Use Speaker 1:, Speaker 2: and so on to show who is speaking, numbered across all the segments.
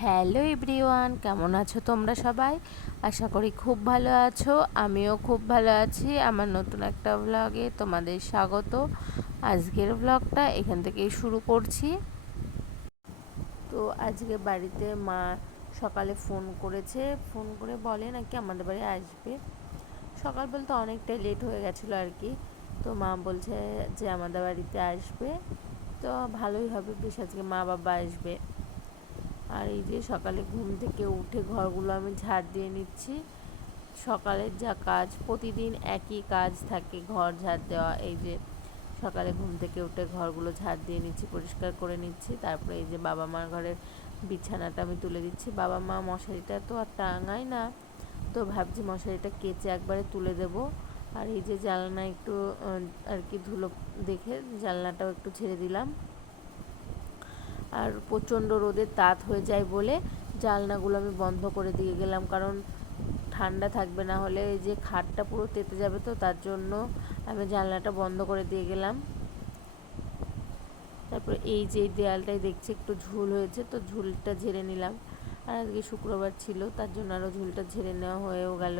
Speaker 1: Hello everyone, কেমন আছো তোমরা সবাই? আশা করি খুব ভালো আছো, আমিও খুব ভালো আছি, আমার নতুন একটা ব্লগে তোমাদের স্বাগত। আজকের ব্লগটা এখান থেকেই শুরু করছি। তো আজকে বাড়িতে মা সকালে ফোন করেছে ফোন করে বলে নাকি আমাদের বাড়ি আসবে। সকাল বলতে অনেকটাই লেট হয়ে গেছিল আর কি। তো মা বলছে যে আমাদের বাড়িতে আসবে। তো ভালোই হবে, বেশ আজকে মা বাবা আসবে। আর এই যে সকালে ঘুম থেকে উঠে ঘরগুলো আমি ঝাড় দিয়ে নিচ্ছি। সকালের যা কাজ, প্রতিদিন একই কাজ থাকে, ঘর ঝাড় দেওয়া। এই যে সকালে ঘুম থেকে উঠে ঘরগুলো ঝাড় দিয়ে নিচ্ছি, পরিষ্কার করে নিচ্ছি। তারপরে এই যে বাবা মার ঘরের বিছানাটা আমি তুলে দিচ্ছি। বাবা মা মশারিটা তো আর টাঙায় না, তো ভাবছি মশারিটা কেচে একবারে তুলে দেব। আর এই যে জানলা একটু আর কি ধুলো দেখে জানলাটাও একটু ছেড়ে দিলাম। আর প্রচণ্ড রোদের তাত হয়ে যায় বলে জালনাগুলো আমি বন্ধ করে দিয়ে গেলাম। কারণ ঠান্ডা থাকবে না হলে যে খাটটা পুরো তেতে যাবে তো, তার জন্য আমি জানলাটা বন্ধ করে দিয়ে গেলাম। তারপর এই যে দেয়ালটাই দেখছি, একটু ঝুল হয়েছে তো ঝুলটা ঝেড়ে নিলাম। আর আজকে শুক্রবার ছিল, তার জন্য আরও ঝুলটা ঝেড়ে নেওয়া হয়েও গেল।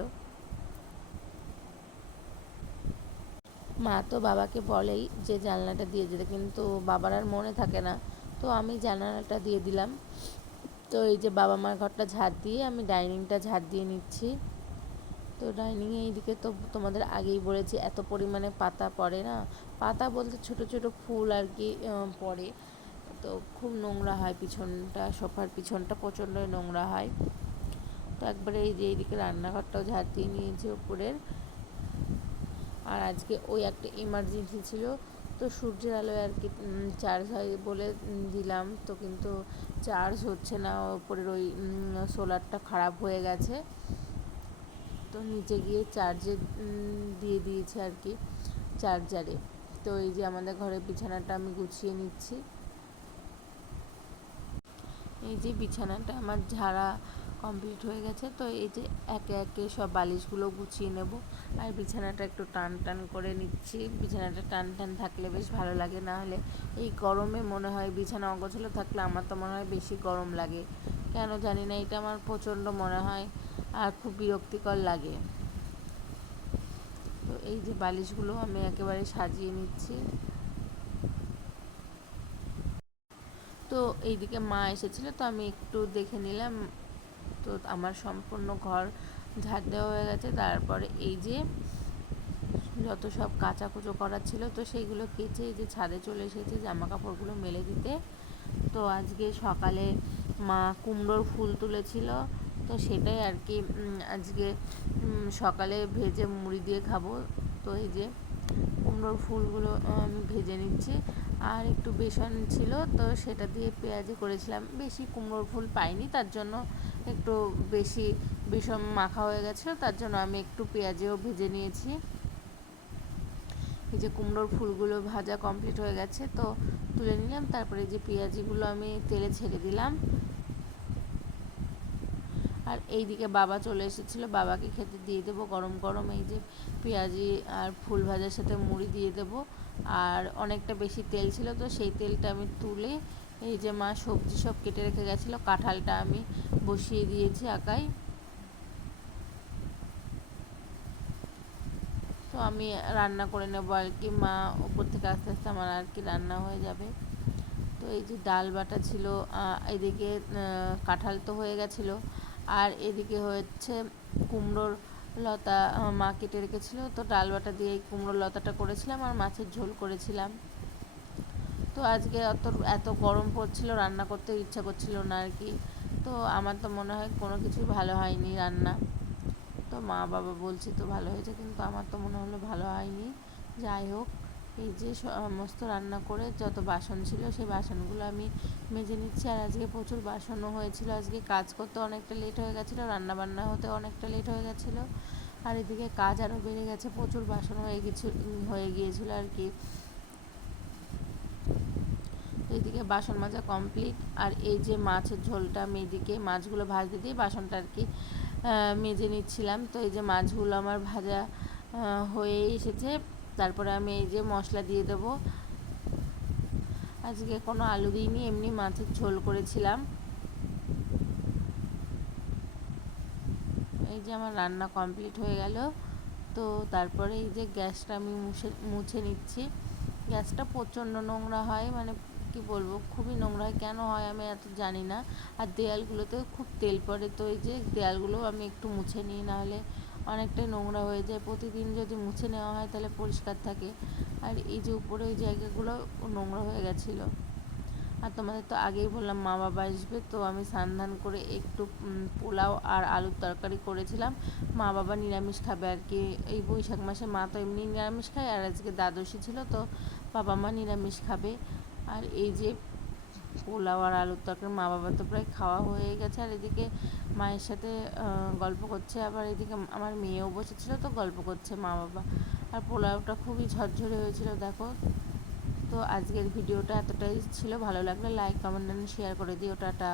Speaker 1: মা তো বাবাকে বলেই যে জানলাটা দিয়ে যেতে কিন্তু বাবার আর মনে থাকে না। তো আমি জানালাটা দিয়ে দিলাম। তো এই যে বাবা মার ঘরটা ঝাড় দিয়ে আমি ডাইনিংটা ঝাড় দিয়ে নিচ্ছি। তো ডাইনিংয়ে এইদিকে তো তোমাদের আগেই বলেছি, এত পরিমাণে পাতা পড়ে না। পাতা বলতে ছোট ছোট ফুল আর কি পড়ে। তো খুব নোংরা হয় পিছনটা, সোফার পিছনটা প্রচণ্ডই নোংরা হয়। তো একবারে এই যে এইদিকে রান্নাঘরটাও ঝাড় দিয়ে নিয়েছি উপরের আর আজকে ওই একটা ইমার্জেন্সি ছিল তো সূর্যের আলোয় আর কি চার্জ হয় বলে দিলাম। তো কিন্তু চার্জ হচ্ছে না, ওপরের ওই সোলারটা খারাপ হয়ে গেছে। তো নিচে গিয়ে চার্জে দিয়ে দিয়েছে আর কি চার্জারে তো এই যে আমাদের ঘরের বিছানাটা আমি গুছিয়ে নিচ্ছি। এই যে বিছানাটা, আমার ঝাড়া কমপ্লিট হয়ে গেছে। তো এই যে একে একে সব বালিশগুলো গুছিয়ে নেব। আর বিছানাটা একটু টান টান করে নিচ্ছি। বিছানাটা টান টান থাকলে বেশ ভালো লাগে। না হলে এই গরমে মনে হয় বিছানা অগোছালো থাকলে আমার তো মনে হয় বেশি গরম লাগে। কেন জানি না, এটা আমার প্রচণ্ড মনে হয় আর খুব বিরক্তিকর লাগে। তো এই যে বালিশগুলো আমি একেবারে সাজিয়ে নিচ্ছি। তো এইদিকে মা এসেছিল, তো আমি একটু দেখে নিলাম। তো আমার সম্পূর্ণ ঘর ঝাড় দেওয়া হয়ে গেছে। তারপরে এই যে যত সব কাঁচা কুচো করার ছিল, তো সেইগুলো কেচে এই যে ছাদে চলে এসেছে জামা কাপড়গুলো মেলে দিতে। তো আজকে সকালে মা কুমড়োর ফুল তুলেছিল, তো সেটাই আর কি আজকে সকালে ভেজে মুড়ি দিয়ে খাব। তো এই যে কুমড়োর ফুলগুলো আমি ভেজে নিচ্ছি। আর একটু বেসন ছিল, তো সেটা দিয়ে পেঁয়াজি করেছিলাম। বেশি কুমড়োর ফুল পাইনি, তার জন্য একটু বেশি বেসন মাখা হয়ে গেছিল তার জন্য আমি একটু পেঁয়াজিও ভেজে নিয়েছি। এই যে কুমড়োর ফুলগুলো ভাজা কমপ্লিট হয়ে গেছে, তো তুলে নিলাম। তারপরে যে পেঁয়াজিগুলো আমি তেলে ছেড়ে দিলাম। আর এই দিকে বাবা চলে এসেছিল, বাবাকে খেতে দিয়ে দেবো, গরম গরম এই যে পেঁয়াজি আর ফুল ভাজার সাথে মুড়ি দিয়ে দেবো। আর অনেকটা বেশি তেল ছিল তো সেই তেলটা আমি তুলে এই যে মা সবজি সব কেটে রেখে গেছিল, কাঁঠালটা আমি বসিয়ে দিয়েছি আঁকায়। তো আমি রান্না করে নেব আর কি, মা উপর থেকে আস্তে আস্তে আমার আর কি রান্না হয়ে যাবে। তো এই যে ডাল বাটা ছিল এদিকে কাঁঠাল তো হয়ে গেছিল আর এদিকে হচ্ছে কুমড়োর লতা মা কেটে রেখেছিলো। তো ডাল বাটা দিয়ে এই কুমড়োর লতাটা করেছিলাম আর মাছের ঝোল করেছিলাম। তো আজকে অত, এত গরম পড়ছিল, রান্না করতে ইচ্ছা করছিল না আর কি। তো আমার তো মনে হয় কোনো কিছুই ভালো হয়নি রান্না। তো মা বাবা বলছে তো ভালো হয়েছে, কিন্তু আমার তো মনে হলো ভালো হয়নি। যাই হোক। এই যে সমস্ত রান্না করে যত বাসন ছিল, সেই বাসনগুলো আমি মেজে নিচ্ছি। আর আজকে প্রচুর বাসনও হয়েছিল। আজকে কাজ করতে অনেকটা লেট হয়ে গেছিল রান্না বান্না হতে অনেকটা লেট হয়ে গেছিল। আর এদিকে কাজ আরও বেড়ে গেছে, প্রচুর বাসন হয়ে গেছিল হয়ে গিয়েছিল আর কি। এদিকে বাসন মাজা কমপ্লিট আর এই যে মাছের ঝোলটা আমি এদিকে মাছগুলো ভাজতে দিয়ে বাসনটা আর কি মেজে নিচ্ছিলাম। তো এই যে মাছগুলো আমার ভাজা হয়ে এসেছে। তারপরে আমি এই যে মশলা দিয়ে দেব। আজকে কোনো আলু দিইনি, এমনি মাছের ঝোল করেছিলাম। এই যে আমার রান্না কমপ্লিট হয়ে গেল। তো তারপরে এই যে গ্যাসটা আমি মুছে মুছে নিচ্ছি। গ্যাসটা প্রচণ্ড নোংরা হয় মানে কি বলব, খুবই নোংরা হয়। কেন হয় আমি এত জানি না। আর দেয়ালগুলোতে খুব তেল পড়ে। তো এই যে দেয়ালগুলো আমি একটু মুছে নিই, নাহলে অনেকটাই নোংরা হয়ে যায়। প্রতিদিন যদি মুছে নেওয়া হয় তাহলে পরিষ্কার থাকে। আর এই যে উপরে ওই জায়গাগুলো নোংরা হয়ে গেছিল। আর তোমাদের তো আগেই বললাম, মা বাবা আসবে তো আমি স্নান করে একটু পোলাও আর আলুর তরকারি করেছিলাম। মা বাবা নিরামিষ খাবে আর কি। এই বৈশাখ মাসে মা তো এমনি নিরামিষ খায় আর আজকে দ্বাদশী ছিল তো বাবা মা নিরামিষ খাবে। আর এই যে পোলাও আর আলুর তরকারি, মা বাবা তো প্রায় খাওয়া হয়ে গেছে। আর এদিকে মায়ের সাথে গল্প করছে। আবার এদিকে আমার মেয়েও বসেছিল তো গল্প করছে মা বাবা। আর পোলাওটা খুবই ঝরঝরে হয়েছিল, দেখো। তো আজকের ভিডিওটা এতটাই ছিল। ভালো লাগলে লাইক কমেন্ট শেয়ার করে দিও। টাটা।